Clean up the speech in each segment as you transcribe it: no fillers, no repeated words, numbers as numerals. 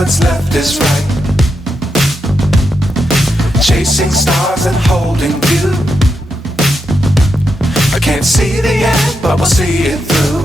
what's left is right. Chasing stars and holding you. I can't see the end, but we'll see it through.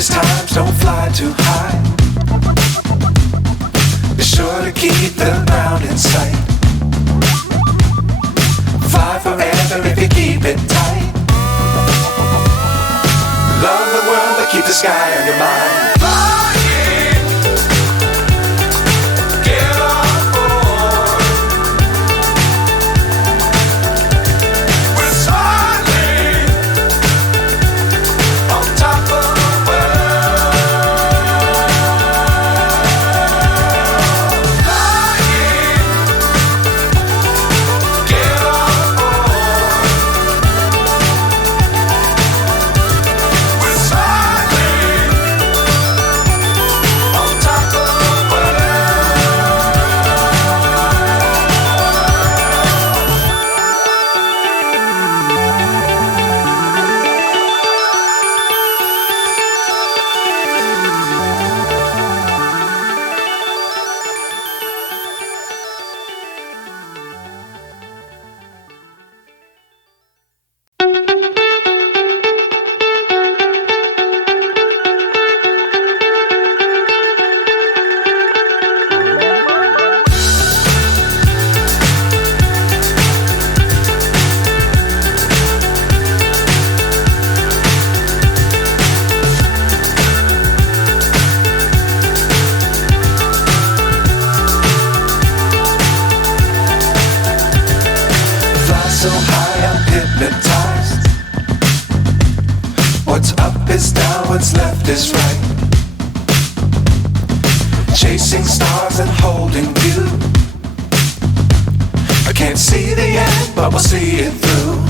Times don't fly too high. Be sure to keep the ground in sight. Fly forever if you keep it tight. Love the world but keep the sky on your mind. So high I'm hypnotized. What's up is down, what's left is right. Chasing stars and holding you. I can't see the end, but we'll see it through.